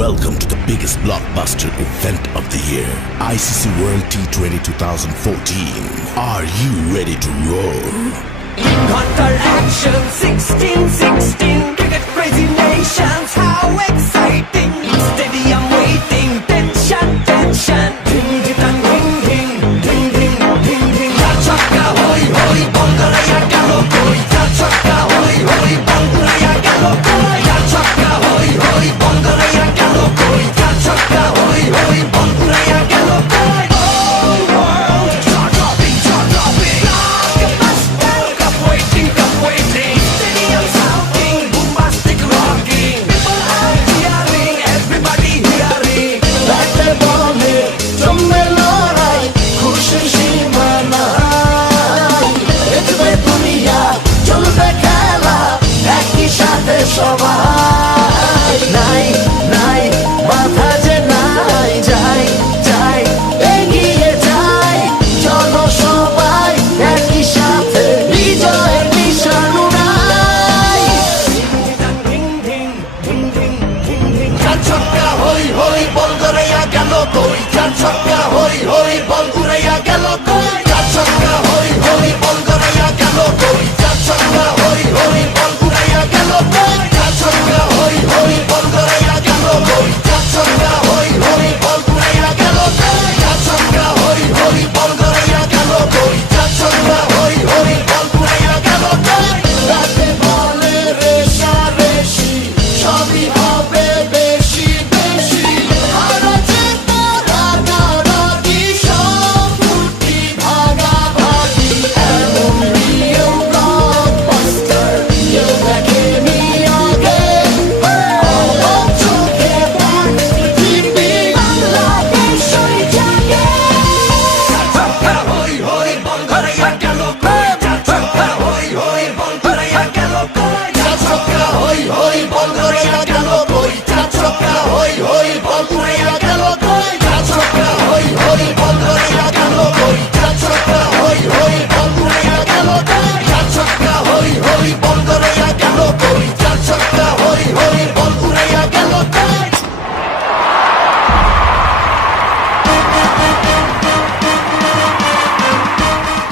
Welcome to the biggest blockbuster event of the year, ICC World T20 2014. Are you ready to roar? Hunter action 16-16, cricket crazy nations, how exciting! Stadium waiting, tension, tension. Ding ding ding ding ding ding ding ding. Chaka hoy hoy, Bangalaya galo koi. Chaka hoy hoy, Bangalaya galo koi. Chaka hoy hoy, Bangalaya galo koi. Chaka hoy hoy, Bangalaya galo koi. Oh world, dropping. Blockbuster, cup waiting. Stadium shouting, bombastic rocking. People are cheering, everybody hearing. ব্যাটে বলে জমবে লড়াই, খুশির সীমা নাই। দেখবে দুনিয়া, চলবে খেলা, একই সাথে সবাই। নাই নাই বাধা যে নাই, যাই যাই এগিয়ে যাই। চলো সবাই একই সাথে, বিজয়ের নিশান উড়াই। Ding ding ding ding ding ding. চার ছক্কা হই হই, বল গড়াইয়া গেল কই। চার ছক্কা হই হই, বল